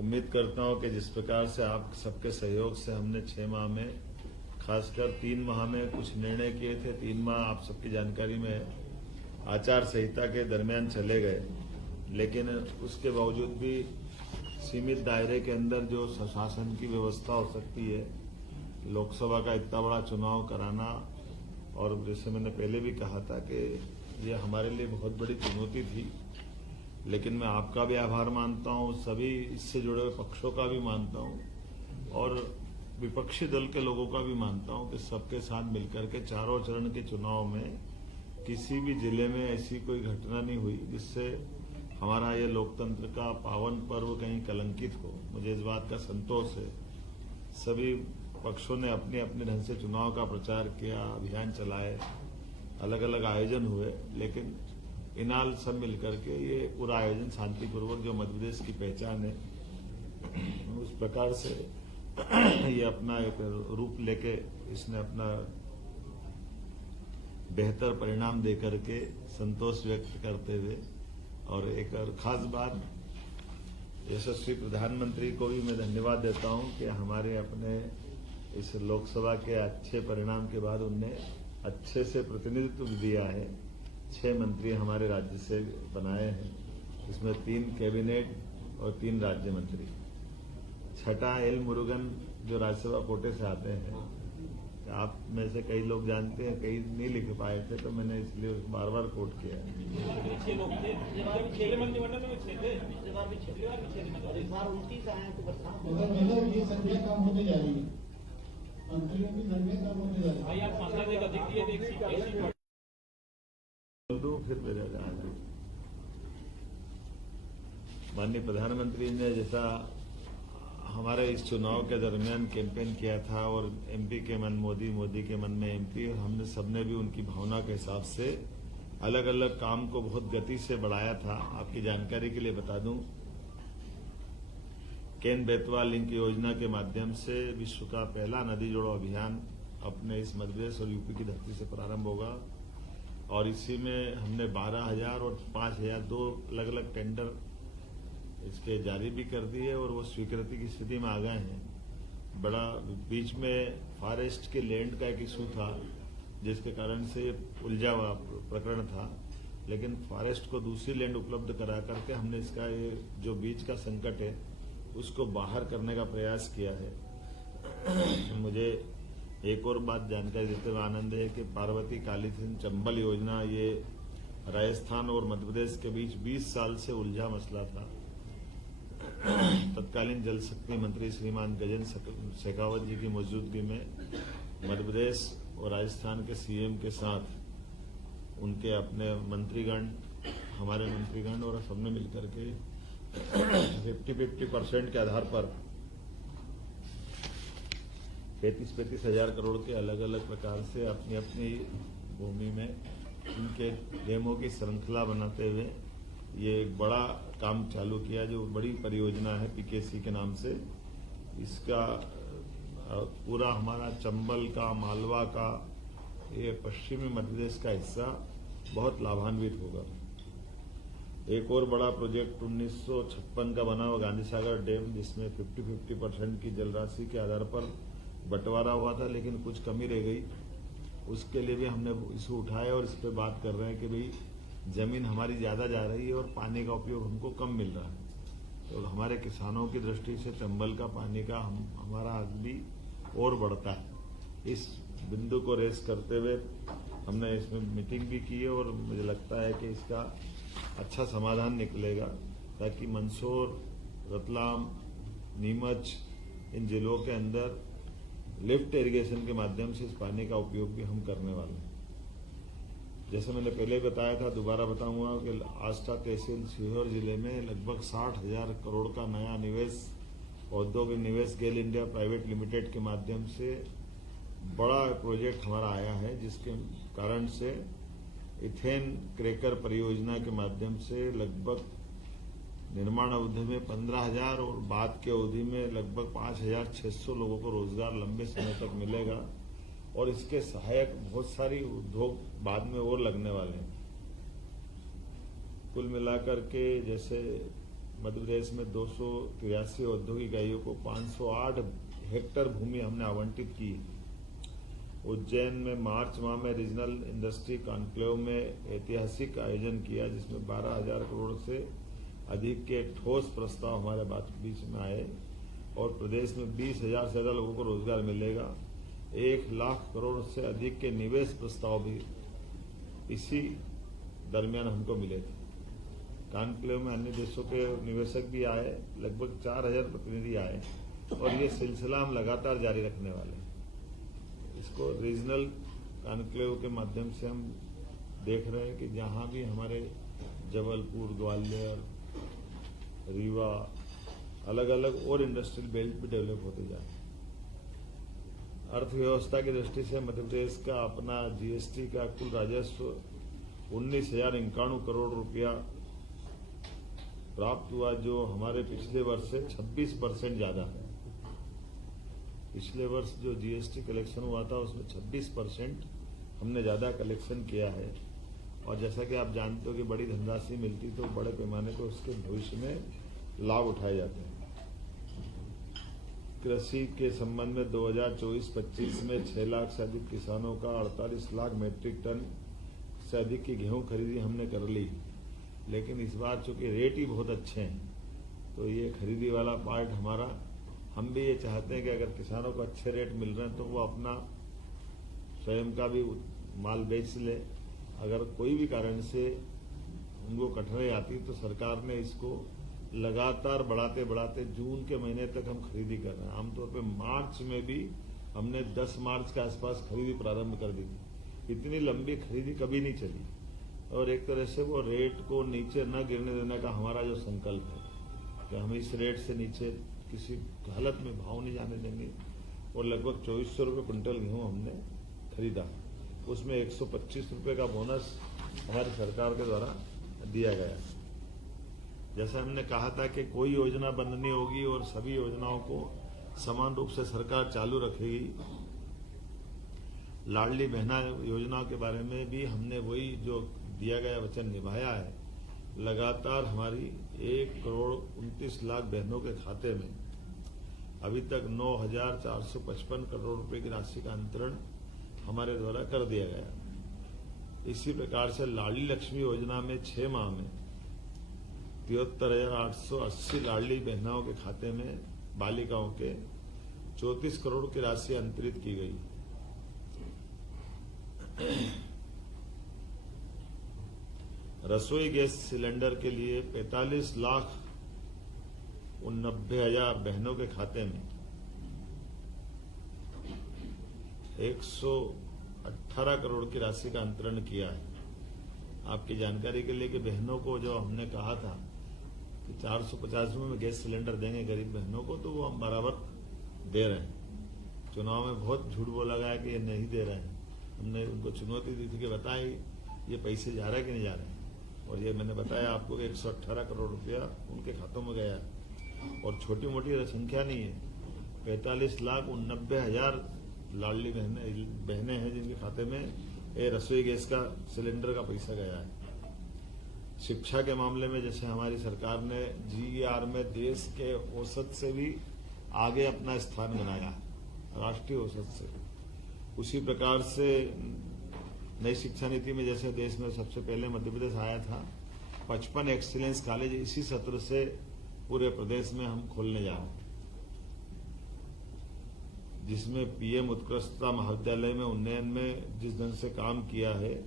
उम्मीद करता हूं कि जिस प्रकार से आप सबके सहयोग से हमने 6 माह में, खासकर 3 माह में कुछ निर्णय किए थे। 3 माह आप सबकी जानकारी में आचार संहिता के दरमियान चले गए, लेकिन उसके बावजूद भी सीमित दायरे के अंदर जो शासन की व्यवस्था हो सकती है, लोकसभा का इतना बड़ा चुनाव कराना, और जैसे मैंने पहले भी कहा था कि ये हमारे लिए बहुत बड़ी चुनौती थी। लेकिन मैं आपका भी आभार मानता हूं, सभी इससे जुड़े हुए पक्षों का भी मानता हूं, और विपक्षी दल के लोगों का भी मानता हूं कि सबके साथ मिलकर के चारों चरण के चुनाव में किसी भी जिले में ऐसी कोई घटना नहीं हुई जिससे हमारा ये लोकतंत्र का पावन पर्व कहीं कलंकित हो। मुझे इस बात का संतोष है। सभी पक्षों ने अपने अपने ढंग से चुनाव का प्रचार किया, अभियान चलाए, अलग अलग आयोजन हुए, लेकिन इनाल सब मिलकर के ये पूरा आयोजन शांतिपूर्वक, जो मध्य प्रदेश की पहचान है, उस प्रकार से ये अपना एक रूप लेके इसने अपना बेहतर परिणाम देकर के संतोष व्यक्त करते हुए, और एक और खास बात, यशस्वी प्रधानमंत्री को भी मैं धन्यवाद देता हूं कि हमारे अपने इस लोकसभा के अच्छे परिणाम के बाद उनने अच्छे से प्रतिनिधित्व दिया है। 6 मंत्री हमारे राज्य से बनाए हैं, इसमें 3 कैबिनेट और 3 राज्य मंत्री। छठा एल मुरुगन जो राज्यसभा कोटे से आते हैं, आप में से कई लोग जानते हैं, कई नहीं लिख पाए थे, तो मैंने इसलिए बार बार कोट किया। 6 लोग थे, छह मंत्रिमंडल में 6 थे, पिछली बार भी 6 इस बार 29 आए तो ये संख्या कम होती जा रही है, मंत्रियों की संख्या कम होती जा रही है। भाई आप मामला देगा, देखिए एक फिर मेरे माननीय प्रधानमंत्री ने जैसा हमारे इस चुनाव के दरमियान कैंपेन किया था, और एमपी के मन मोदी, मोदी के मन में एमपी, और हमने सबने भी उनकी भावना के हिसाब से अलग अलग काम को बहुत गति से बढ़ाया था। आपकी जानकारी के लिए बता दूं, केन बेतवा लिंक योजना के माध्यम से विश्व का पहला नदी जोड़ो अभियान अपने इस मध्य प्रदेश और यूपी की धरती से प्रारंभ होगा, और इसी में हमने 12,000 और 5,000 2 अलग अलग टेंडर इसके जारी भी कर दिए, और वो स्वीकृति की स्थिति में आ गए हैं। बड़ा बीच में फॉरेस्ट के लैंड का एक इशू था, जिसके कारण से उलझा हुआ प्रकरण था, लेकिन फॉरेस्ट को दूसरी लैंड उपलब्ध करा करके हमने इसका ये जो बीच का संकट है उसको बाहर करने का प्रयास किया है। मुझे एक और बात जानकारी देते हुए आनंद है कि पार्वती काली सिंध चंबल योजना, ये राजस्थान और मध्य प्रदेश के बीच 20 साल से उलझा मसला था। तत्कालीन जल शक्ति मंत्री श्रीमान गजेंद्र शेखावत जी की मौजूदगी में मध्य प्रदेश और राजस्थान के सीएम के साथ उनके अपने मंत्रीगण, हमारे मंत्रीगण और सबने मिलकर के 50-50% के आधार पर 35-35 हजार करोड़ के अलग अलग प्रकार से अपनी अपनी भूमि में उनके डेमो की श्रृंखला बनाते हुए ये एक बड़ा काम चालू किया, जो बड़ी परियोजना है पीकेसी के नाम से। इसका पूरा हमारा चंबल का, मालवा का, ये पश्चिमी मध्य प्रदेश का हिस्सा बहुत लाभान्वित होगा। एक और बड़ा प्रोजेक्ट 1956 का बना हुआ गांधी सागर डैम, जिसमें 50-50% की जल राशि के आधार पर बंटवारा हुआ था, लेकिन कुछ कमी रह गई। उसके लिए भी हमने इशू उठाया और इस पर बात कर रहे हैं कि भाई जमीन हमारी ज्यादा जा रही है और पानी का उपयोग हमको कम मिल रहा है, तो हमारे किसानों की दृष्टि से चंबल का पानी का हमारा हक भी और बढ़ता है। इस बिंदु को रेस करते हुए हमने इसमें मीटिंग भी की है, और मुझे लगता है कि इसका अच्छा समाधान निकलेगा, ताकि मंदसौर, रतलाम, नीमच, इन जिलों के अंदर लिफ्ट इरिगेशन के माध्यम से इस पानी का उपयोग भी हम करने वाले हैं। जैसे मैंने पहले बताया था, दोबारा बताऊंगा कि आष्टा तहसील सीहोर जिले में लगभग 60,000 करोड़ का नया निवेश, औद्योगिक निवेश गेल इंडिया प्राइवेट लिमिटेड के माध्यम से बड़ा प्रोजेक्ट हमारा आया है, जिसके कारण से इथेन क्रैकर परियोजना के माध्यम से लगभग निर्माण अवधि में 15,000 और बाद की अवधि में लगभग 5,600 लोगों को रोजगार लंबे समय तक मिलेगा, और इसके सहायक बहुत सारी उद्योग बाद में और लगने वाले हैं। कुल मिलाकर के जैसे मध्य प्रदेश में 283 औद्योगिक इकाइयों को 508 हेक्टेयर भूमि हमने आवंटित की। उज्जैन में मार्च माह में रीजनल इंडस्ट्री कॉन्क्लेव में ऐतिहासिक आयोजन किया, जिसमें 12,000 करोड़ से अधिक के ठोस प्रस्ताव हमारे बीच में आए और प्रदेश में 20,000 से ज्यादा लोगों को रोजगार मिलेगा। 1 लाख करोड़ से अधिक के निवेश प्रस्ताव भी इसी दरमियान हमको मिले थे। कॉन्क्लेव में अन्य देशों के निवेशक भी आए, लगभग 4,000 प्रतिनिधि आए और ये सिलसिला हम लगातार जारी रखने वाले हैं। इसको रीजनल कॉन्क्लेव के माध्यम से हम देख रहे हैं कि जहां भी हमारे जबलपुर, ग्वालियर, रीवा, अलग अलग और इंडस्ट्रियल बेल्ट भी डेवलप होते जाए। अर्थव्यवस्था की दृष्टि से मध्य प्रदेश का अपना जीएसटी का कुल राजस्व 19,091 करोड़ रुपया प्राप्त हुआ, जो हमारे पिछले वर्ष से 26% ज्यादा है। पिछले वर्ष जो जीएसटी कलेक्शन हुआ था उसमें 26% हमने ज्यादा कलेक्शन किया है। और जैसा कि आप जानते हो कि बड़ी धनराशि मिलती तो बड़े पैमाने पर उसके भविष्य में लाभ उठाए जाते हैं। कृषि के संबंध में 2024-25 में 6 लाख से अधिक किसानों का 48 लाख मीट्रिक टन से अधिक की गेहूं खरीदी हमने कर ली, लेकिन इस बार चूंकि रेट ही बहुत अच्छे हैं तो ये खरीदी वाला पार्ट हमारा, हम भी ये चाहते हैं कि अगर किसानों को अच्छे रेट मिल रहे हैं तो वो अपना स्वयं का भी माल बेच ले। अगर कोई भी कारण से उनको कठिनाई आती तो सरकार ने इसको लगातार बढ़ाते बढ़ाते जून के महीने तक हम खरीदी कर रहे हैं। आमतौर पे मार्च में भी हमने 10 मार्च के आसपास खरीदी प्रारंभ कर दी थी। इतनी लंबी खरीदी कभी नहीं चली और एक तरह से वो रेट को नीचे न गिरने देने का हमारा जो संकल्प है कि हम इस रेट से नीचे किसी हालत में भाव नहीं जाने देंगे। और लगभग 2400 रुपये क्विंटल गेहूं हमने खरीदा, उसमें 125 रुपये का बोनस हमारी सरकार के द्वारा दिया गया। जैसा हमने कहा था कि कोई योजना बंद नहीं होगी और सभी योजनाओं को समान रूप से सरकार चालू रखेगी। लाडली बहना योजना के बारे में भी हमने वही जो दिया गया वचन निभाया है। लगातार हमारी 1,29,00,000 बहनों के खाते में अभी तक 9,455 करोड़ रुपए की राशि का अंतरण हमारे द्वारा कर दिया गया। इसी प्रकार से लाडली लक्ष्मी योजना में 6 माह में 73,880 लाडली बहनाओं के खाते में बालिकाओं के 34 करोड़ की राशि अंतरित की गई। रसोई गैस सिलेंडर के लिए 45,90,000 बहनों के खाते में 118 करोड़ की राशि का अंतरण किया है। आपकी जानकारी के लिए कि बहनों को जो हमने कहा था कि 450 रुपये में गैस सिलेंडर देंगे गरीब बहनों को, तो वो हम बराबर दे रहे हैं। चुनाव में बहुत झूठ बोला गया कि ये नहीं दे रहे हैं। हमने उनको चुनौती दी थी कि बताएं ये पैसे जा रहे हैं कि नहीं जा रहे हैं, और ये मैंने बताया आपको कि 118 करोड़ रुपया उनके खातों में गया है। और छोटी मोटी संख्या नहीं है, 45,90,000 लाडली बहनें हैं जिनके खाते में रसोई गैस का सिलेंडर का पैसा गया है। शिक्षा के मामले में जैसे हमारी सरकार ने GER में देश के औसत से भी आगे अपना स्थान बनाया, राष्ट्रीय औसत से, उसी प्रकार से नई शिक्षा नीति में जैसे देश में सबसे पहले मध्य प्रदेश आया था, 55 एक्सीलेंस कॉलेज इसी सत्र से पूरे प्रदेश में हम खोलने जा रहे हैं, जिसमें PM उत्कृष्टता महाविद्यालय में उन्नयन में जिस ढंग से काम किया है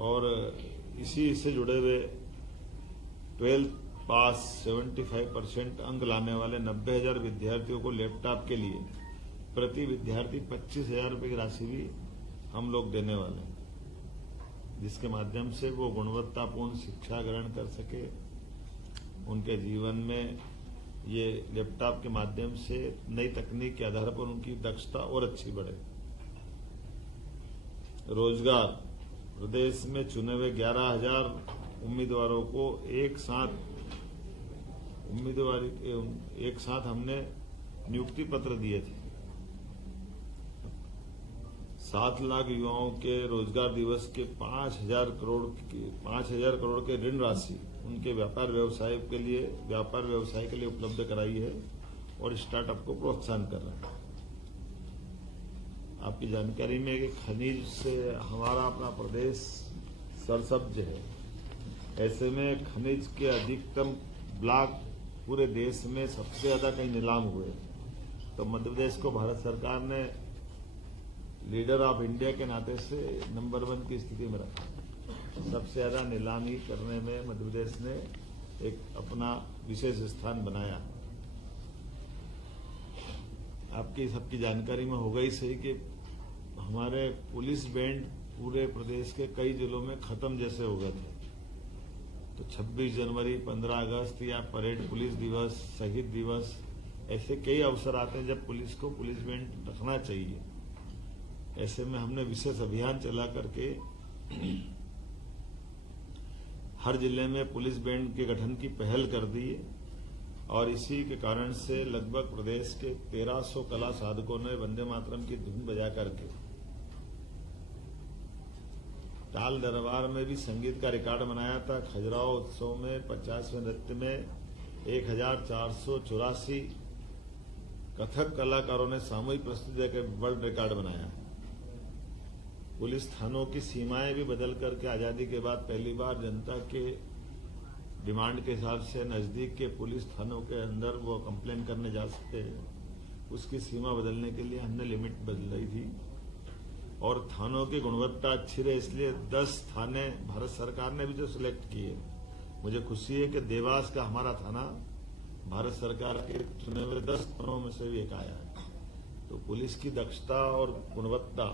और इसी से जुड़े हुए 12th पास 75% अंक लाने वाले 90,000 विद्यार्थियों को लैपटॉप के लिए प्रति विद्यार्थी 25,000 रुपये की राशि भी हम लोग देने वाले हैं, जिसके माध्यम से वो गुणवत्तापूर्ण शिक्षा ग्रहण कर सके। उनके जीवन में ये लैपटॉप के माध्यम से नई तकनीक के आधार पर उनकी दक्षता और अच्छी बढ़े। रोजगार, प्रदेश में चुने हुए 11,000 उम्मीदवारों को एक साथ हमने नियुक्ति पत्र दिए थे। 7 लाख युवाओं के रोजगार दिवस के 5,000 करोड़ के ऋण राशि उनके व्यापार व्यवसाय के लिए उपलब्ध कराई है और स्टार्टअप को प्रोत्साहन कर रहे हैं। आपकी जानकारी में कि खनिज से हमारा अपना प्रदेश सरसब्ज है। ऐसे में खनिज के अधिकतम ब्लॉक पूरे देश में सबसे ज्यादा कहीं नीलाम हुए, तो मध्य प्रदेश को भारत सरकार ने लीडर ऑफ इंडिया के नाते से नंबर 1 की स्थिति में रखा। सबसे ज्यादा नीलामी करने में मध्य प्रदेश ने एक अपना विशेष स्थान बनाया। आपकी सबकी जानकारी में होगा ही सही कि हमारे पुलिस बैंड पूरे प्रदेश के कई जिलों में खत्म जैसे हो गए थे। तो 26 जनवरी, 15 अगस्त या परेड पुलिस दिवस, शहीद दिवस, ऐसे कई अवसर आते हैं जब पुलिस को पुलिस बैंड रखना चाहिए। ऐसे में हमने विशेष अभियान चला करके हर जिले में पुलिस बैंड के गठन की पहल कर दी है और इसी के कारण से लगभग प्रदेश के 1300 कला साधकों ने वंदे मातरम की धुन बजा करके ताल दरबार में भी संगीत का रिकॉर्ड बनाया था। खजुराहो उत्सव में 50वें नृत्य में 1484 कथक कलाकारों ने सामूहिक प्रस्तुति देकर वर्ल्ड रिकॉर्ड बनाया। पुलिस थानों की सीमाएं भी बदल करके आजादी के बाद पहली बार जनता के डिमांड के हिसाब से नजदीक के पुलिस थानों के अंदर वो कंप्लेन करने जा सकते हैं। उसकी सीमा बदलने के लिए हमने लिमिट बदलाई थी और थानों की गुणवत्ता अच्छी रहे, इसलिए 10 थाने भारत सरकार ने भी जो सिलेक्ट किए। मुझे खुशी है कि देवास का हमारा थाना भारत सरकार के चुने हुए 10 थानों में से भी एक आया है। तो पुलिस की दक्षता और गुणवत्ता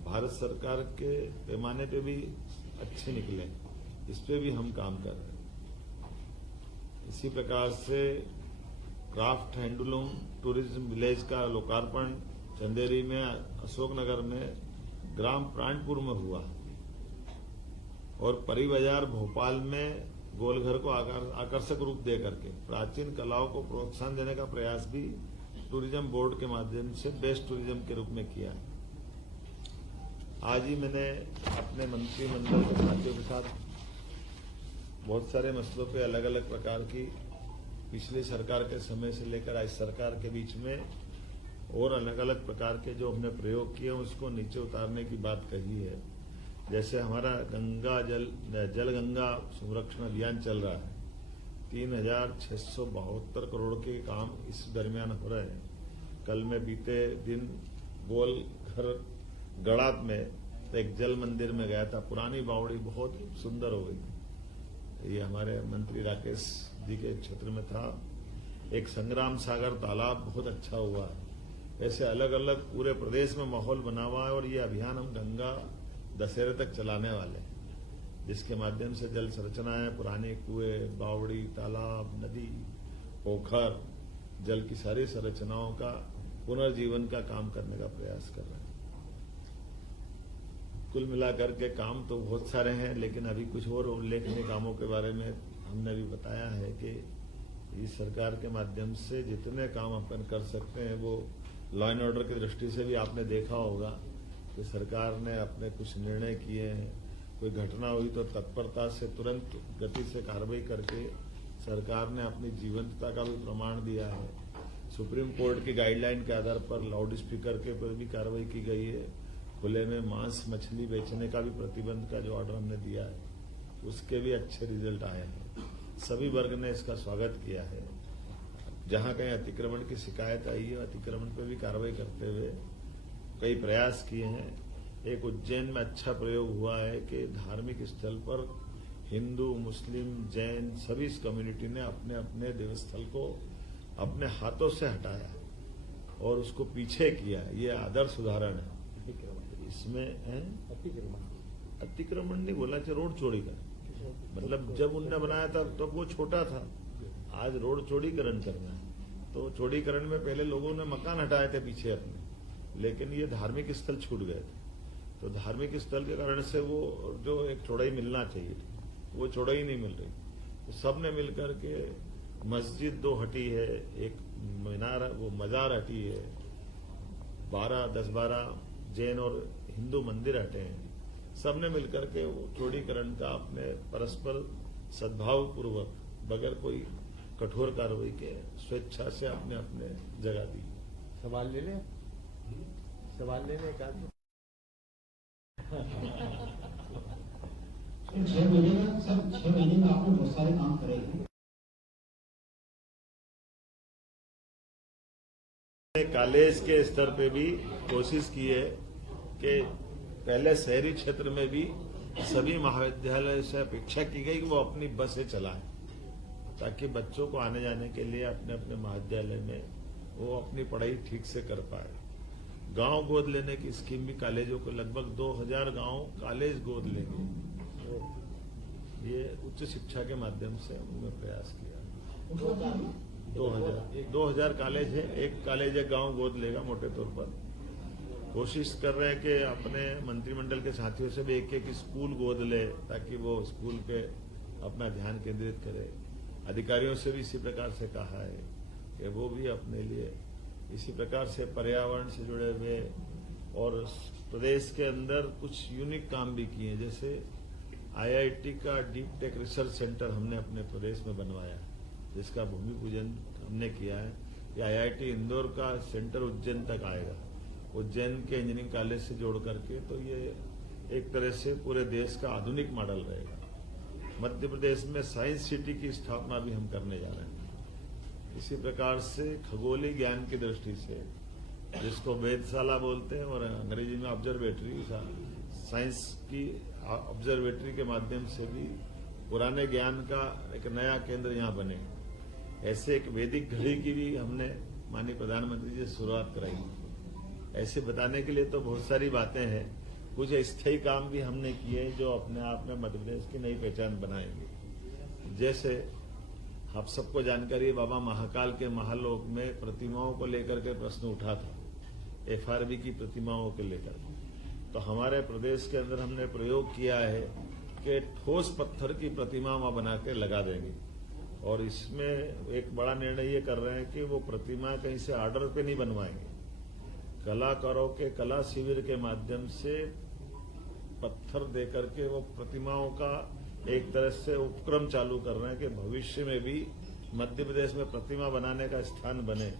भारत सरकार के पैमाने पे भी अच्छे निकले, इस पे भी हम काम कर रहे हैं। इसी प्रकार से क्राफ्ट हैंडलूम टूरिज्म विलेज का लोकार्पण चंदेरी में, अशोकनगर में, ग्राम प्राणपुर में हुआ और परी बाजार भोपाल में गोलघर को आकर्षक रूप दे करके प्राचीन कलाओं को प्रोत्साहन देने का प्रयास भी टूरिज्म बोर्ड के माध्यम से बेस्ट टूरिज्म के रूप में किया है। आज ही मैंने अपने मंत्रिमंडल के साथियों के साथ बहुत सारे मसलों पे अलग अलग प्रकार की पिछली सरकार के समय से लेकर आज सरकार के बीच में और अलग अलग प्रकार के जो हमने प्रयोग किए उसको नीचे उतारने की बात कही है। जैसे हमारा जल गंगा संरक्षण अभियान चल रहा है, 3672 करोड़ के काम इस दरमियान हो रहे हैं। कल मैं बीते दिन गोलघर गड़ात में एक जल मंदिर में गया था। पुरानी बावड़ी बहुत सुंदर हो गई। ये हमारे मंत्री राकेश जी के क्षेत्र में था। एक संग्राम सागर तालाब बहुत अच्छा हुआ है। ऐसे अलग अलग पूरे प्रदेश में माहौल बना हुआ है और ये अभियान हम गंगा दशहरे तक चलाने वाले हैं, जिसके माध्यम से जल संरचनाएं, पुराने कुएं, बावड़ी, तालाब, नदी, पोखर, जल की सारी संरचनाओं का पुनर्जीवन का काम करने का प्रयास कर रहे हैं। कुल मिलाकर के काम तो बहुत सारे हैं, लेकिन अभी कुछ और उल्लेखनीय कामों के बारे में हमने भी बताया है कि इस सरकार के माध्यम से जितने काम अपन कर सकते हैं वो लॉ एंड ऑर्डर की दृष्टि से भी आपने देखा होगा कि सरकार ने अपने कुछ निर्णय किए हैं। कोई घटना हुई तो तत्परता से तुरंत गति से कार्रवाई करके सरकार ने अपनी जीवंतता का भी प्रमाण दिया है। सुप्रीम कोर्ट की गाइडलाइन के आधार पर लाउड स्पीकर के पर भी कार्रवाई की गई है। खुले में मांस मछली बेचने का भी प्रतिबंध का जो ऑर्डर हमने दिया है उसके भी अच्छे रिजल्ट आए हैं। सभी वर्ग ने इसका स्वागत किया है। जहां कहीं अतिक्रमण की शिकायत आई है, अतिक्रमण पर भी कार्रवाई करते हुए कई प्रयास किए हैं। एक उज्जैन में अच्छा प्रयोग हुआ है कि धार्मिक स्थल पर हिंदू, मुस्लिम, जैन सभी इस कम्युनिटी ने अपने अपने देवस्थल को अपने हाथों से हटाया और उसको पीछे किया। ये आदर्श उदाहरण है। इसमें अतिक्रमण नहीं बोलना चाहिए, रोड चौड़ी का मतलब जब उनने बनाया था तो वो छोटा था, आज रोड चौड़ीकरण करना है। तो चौड़ीकरण में पहले लोगों ने मकान हटाए थे पीछे अपने, लेकिन ये धार्मिक स्थल छूट गए थे। तो धार्मिक स्थल के कारण से वो जो एक चौड़ाई मिलना चाहिए थी वो चौड़ाई नहीं मिल रही। तो सबने मिलकर के मस्जिद 2 हटी है, एक मीनार वो मजार हटी है, 10-12 जैन और हिंदू मंदिर हटे हैं। सबने मिलकर के वो चौड़ीकरण का अपने परस्पर सद्भाव पूर्वक बगैर कोई कठोर कार्रवाई के स्वेच्छा से अपने अपने जगह दी। सवाल ले लें, सवाल ले लें एक आदमी। 6 महीने में सर 6 महीने में आपने बहुत सारे काम करे हैं। कॉलेज के स्तर पे भी कोशिश की है कि पहले शहरी क्षेत्र में भी सभी महाविद्यालय से अपेक्षा की गई कि वो अपनी बसें चलाएं, ताकि बच्चों को आने जाने के लिए अपने अपने महाविद्यालय में वो अपनी पढ़ाई ठीक से कर पाए। गांव गोद लेने की स्कीम भी कॉलेजों को लगभग 2000 गांव कॉलेज गोद लेंगे। ये उच्च शिक्षा के माध्यम से उन्होंने प्रयास किया। 2000 कॉलेज है, एक कॉलेज है गांव गोद लेगा मोटे तौर पर। कोशिश कर रहे हैं कि अपने मंत्रिमंडल के साथियों से भी एक एक स्कूल गोद ले, ताकि वो स्कूल पे अपना ध्यान केंद्रित करे। अधिकारियों से भी इसी प्रकार से कहा है कि वो भी अपने लिए इसी प्रकार से पर्यावरण से जुड़े हुए और प्रदेश के अंदर कुछ यूनिक काम भी किए, जैसे IIT का डीप टेक रिसर्च सेंटर हमने अपने प्रदेश में बनवाया, जिसका भूमि पूजन हमने किया है। ये IIT इंदौर का सेंटर उज्जैन तक आएगा, उज्जैन के इंजीनियरिंग कॉलेज से जोड़ करके, तो ये एक तरह से पूरे देश का आधुनिक मॉडल रहेगा। मध्य प्रदेश में साइंस सिटी की स्थापना भी हम करने जा रहे हैं। इसी प्रकार से खगोलीय ज्ञान की दृष्टि से, जिसको वेधशाला बोलते हैं और अंग्रेजी में ऑब्जर्वेटरी, साइंस की ऑब्जर्वेटरी के माध्यम से भी पुराने ज्ञान का एक नया केंद्र यहाँ बने। ऐसे एक वैदिक घड़ी की भी हमने माननीय प्रधानमंत्री जी से शुरुआत कराई। ऐसे बताने के लिए तो बहुत सारी बातें हैं। कुछ स्थायी काम भी हमने किए जो अपने आप में मध्य प्रदेश की नई पहचान बनाएंगे। जैसे आप सबको जानकारी है, बाबा महाकाल के महालोक में प्रतिमाओं को लेकर के प्रश्न उठा था, FRB की प्रतिमाओं को लेकर। तो हमारे प्रदेश के अंदर हमने प्रयोग किया है कि ठोस पत्थर की प्रतिमा वहां बना के लगा देंगे, और इसमें एक बड़ा निर्णय ये कर रहे हैं कि वो प्रतिमा कहीं से ऑर्डर पे नहीं बनवाएंगे। कलाकारों के कला शिविर के माध्यम से पत्थर देकर के वो प्रतिमाओं का एक तरह से उपक्रम चालू कर रहे हैं कि भविष्य में भी मध्य प्रदेश में प्रतिमा बनाने का स्थान बने,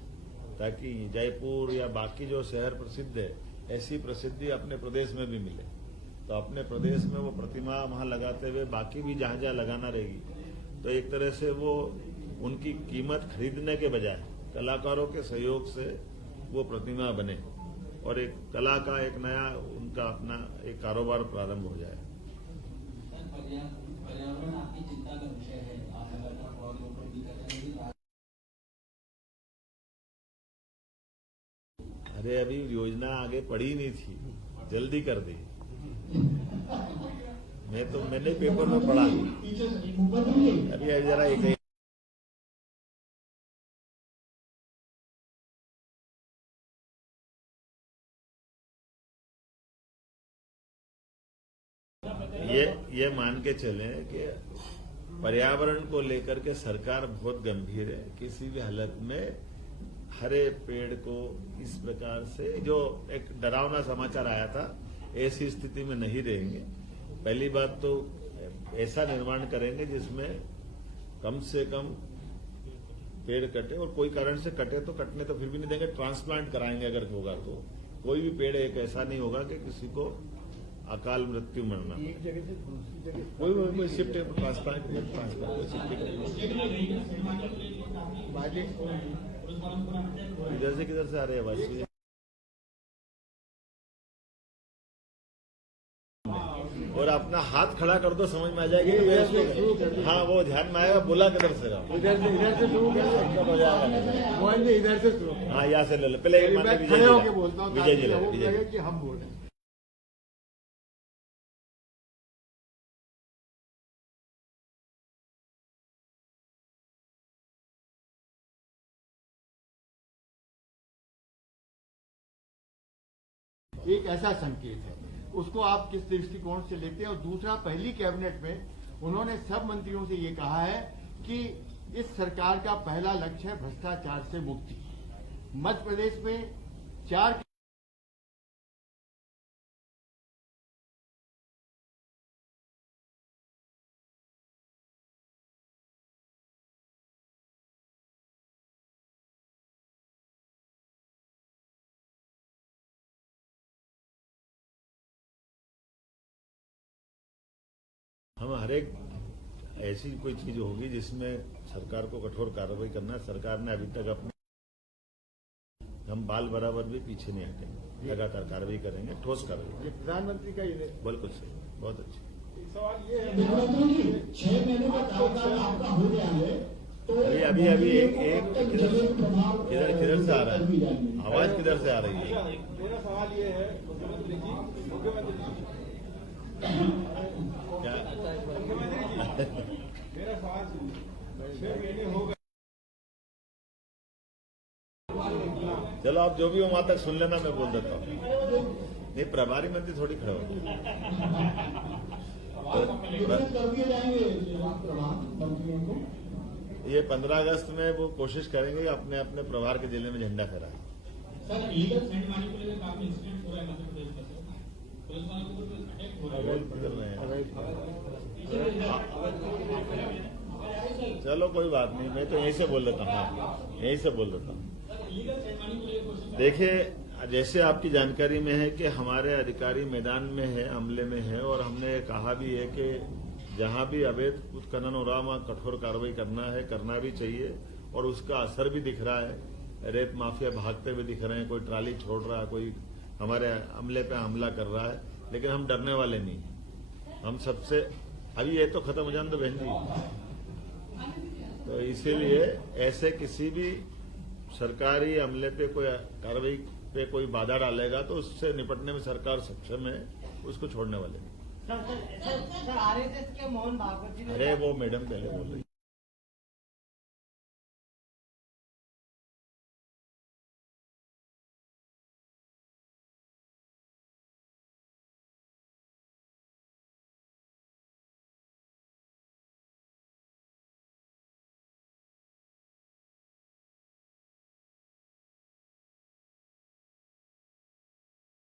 ताकि जयपुर या बाकी जो शहर प्रसिद्ध है, ऐसी प्रसिद्धि अपने प्रदेश में भी मिले। तो अपने प्रदेश में वो प्रतिमा वहां लगाते हुए बाकी भी जहां जहां लगाना रहेगी, तो एक तरह से वो उनकी कीमत खरीदने के बजाय कलाकारों के सहयोग से वो प्रतिमा बने और एक कला का एक नया उनका अपना एक कारोबार प्रारंभ हो जाए। पर्यावरण आपकी चिंता का विषय है, आप लगातार पौधरोपण भी कर रहे हैं। अरे अभी योजना आगे पड़ी नहीं थी, जल्दी कर दी। मैंने पेपर में पढ़ा, अभी जरा एक ये मान के चले कि पर्यावरण को लेकर के सरकार बहुत गंभीर है। किसी भी हालत में हरे पेड़ को इस प्रकार से, जो एक डरावना समाचार आया था, ऐसी स्थिति में नहीं रहेंगे। पहली बात तो ऐसा निर्माण करेंगे जिसमें कम से कम पेड़ कटे, और कोई कारण से कटे तो कटने तो फिर भी नहीं देंगे, ट्रांसप्लांट कराएंगे अगर होगा तो। कोई भी पेड़ एक ऐसा नहीं होगा कि किसी को अकाल मृत्यु मरना, एक जगह से दूसरी जगह कोई शिफ्ट ट्रांसप्लांट इधर से किधर से आ रहे हैं आवाज? और अपना हाथ खड़ा कर दो, समझ में आ जाएगी। हाँ, वो ध्यान में आएगा, बोला किधर से रहा, इधर से शुरू हो जाएगा। मोहन जी इधर से शुरू। हाँ, यहाँ से ले लो पहले। खड़े होके बोलता हूँ, विजय जी ले, कि हम बोल रहे हैं। एक ऐसा संकेत है, उसको आप किस दृष्टिकोण से लेते हैं? और दूसरा, पहली कैबिनेट में उन्होंने सब मंत्रियों से ये कहा है कि इस सरकार का पहला लक्ष्य है भ्रष्टाचार से मुक्ति। मध्य प्रदेश में 4 हम हर एक ऐसी कोई चीज होगी जिसमें सरकार को कठोर कार्रवाई करना है। सरकार ने अभी तक अपने हम बाल बराबर भी पीछे नहीं हटेंगे, लगातार कार्रवाई करेंगे, ठोस कार्रवाई। ये प्रधानमंत्री का ये बिल्कुल सही, बहुत अच्छी। सवाल ये है मुख्यमंत्री जी, 6 महीने का कार्यकाल आपका हो गया है तो अभी एक किधर से आ रहा है, आवाज किधर से आ रही है? मेरा सवाल ये है मुख्यमंत्री जी, क्या मेरा सवाल 6 महीने हो गए। चलो आप जो भी हो वहां तक सुन लेना, मैं बोल देता हूँ। नहीं, प्रभारी मंत्री थोड़ी खड़े हो। वितरित कर दिए जाएंगे प्रभार मंत्रियों को। ये 15 अगस्त में वो कोशिश करेंगे कि अपने अपने प्रभार के जिले में झंडा फहराए। सर लीगल सेंड को लेकर काफी इंसिडेंट हो रहा है मध्य प्रदेश में, पुलिस वालों के ऊपर अटैक हो रहा है। चलो कोई बात नहीं, मैं तो यहीं से बोल देता हूँ, यहीं से बोल देता हूँ। देखिए, जैसे आपकी जानकारी में है कि हमारे अधिकारी मैदान में है, अमले में है, और हमने कहा भी है कि जहां भी अवैध उत्खनन हो रहा वहां कठोर कार्रवाई करना है, करना भी चाहिए, और उसका असर भी दिख रहा है। रेत माफिया भागते हुए दिख रहे हैं, कोई ट्राली छोड़ रहा है, कोई हमारे अमले पे हमला कर रहा है, लेकिन हम डरने वाले नहीं। हम सबसे अभी ये तो खत्म हो जाने दो बहन जी। तो इसीलिए ऐसे किसी भी सरकारी अमले पे कोई कार्रवाई पे कोई बाधा डालेगा तो उससे निपटने में सरकार सक्षम है, उसको छोड़ने वाले नहीं। सर आरएसएस के मोहन भागवत जी ने अरे वो मैडम पहले बोल रही।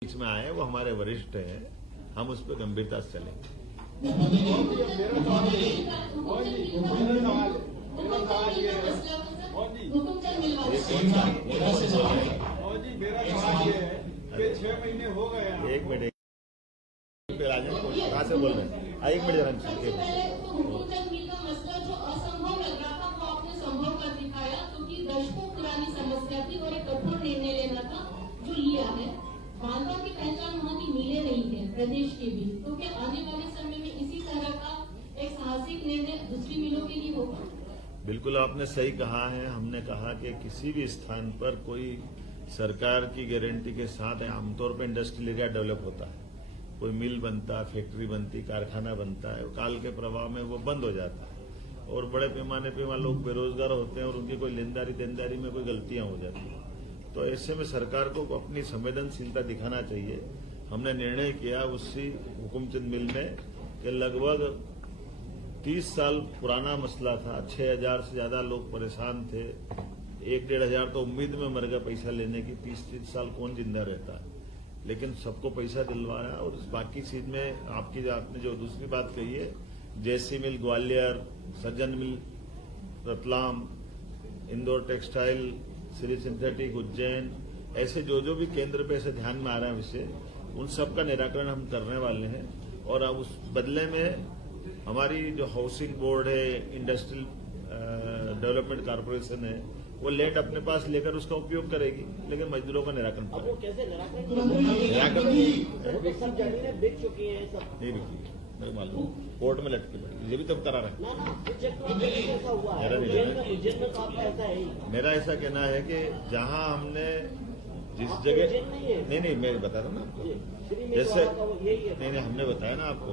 बीच में आए वो हमारे वरिष्ठ हैं, हम उस पर गंभीरता से चलेंगे। मेरा सवाल ये है कि 6 महीने हो गए हैं। एक मिनट, राजन कहाँ से बोल रहे हैं? एक मिनट जरा हुकुमचंद मिल का मसला जो असंभव लग रहा था वो आपने संभव कर दिखाया, क्योंकि दशकों पुरानी समस्या थी और एक कठोर निर्णय लेना था जो लिया है। बांधों की पहचान वहाँ की मिले नहीं है प्रदेश के भी, तो क्या आने वाले समय में इसी तरह का एक साहसिक निर्णय दूसरी मिलों के लिए होगा? बिल्कुल आपने सही कहा है। हमने कहा कि किसी भी स्थान पर कोई सरकार की गारंटी के साथ आमतौर पर इंडस्ट्रियल एरिया डेवलप होता है, कोई मिल बनता, फैक्ट्री बनती, कारखाना बनता है, काल के प्रभाव में वो बंद हो जाता है और बड़े पैमाने पे वहां लोग बेरोजगार होते हैं और उनकी कोई लेनदारी देनदारी में कोई गलतियां हो जाती हैं। तो ऐसे में सरकार को अपनी संवेदनशीलता दिखाना चाहिए। हमने निर्णय किया उसी हुकुमचंद मिल में कि लगभग 30 साल पुराना मसला था, 6000 से ज्यादा लोग परेशान थे, 1-1.5 तो उम्मीद में मर गए पैसा लेने की। 30 साल कौन जिंदा रहता है, लेकिन सबको पैसा दिलवाया। और इस बाकी चीज में आपने जो दूसरी बात कही है, जेसी मिल ग्वालियर, सज्जन मिल रतलाम, इंदौर टेक्सटाइल, श्री सिंथेटिक उज्जैन, ऐसे जो भी केंद्र पे ऐसे ध्यान में आ रहा है विषय, उन सब का निराकरण हम करने वाले हैं। और अब उस बदले में हमारी जो हाउसिंग बोर्ड है, इंडस्ट्रियल डेवलपमेंट कॉर्पोरेशन है, वो लैंड अपने पास लेकर उसका उपयोग करेगी, लेकिन मजदूरों का निराकरण अब वो कैसे निराकरण सब जमीनें बिक चुकी हैं, सब नहीं बिकी, नहीं मालूम, कोर्ट में लटकी पड़ी, ये भी तब करा रहे हैं। ना कैसा हुआ है? मेरा नहीं उज्जैन में तो आपका ऐसा है ही। मेरा ऐसा कहना है कि जहां हमने जिस जगह नहीं मैं बता रहा हूँ ना आपको, जैसे नहीं हमने बताया ना आपको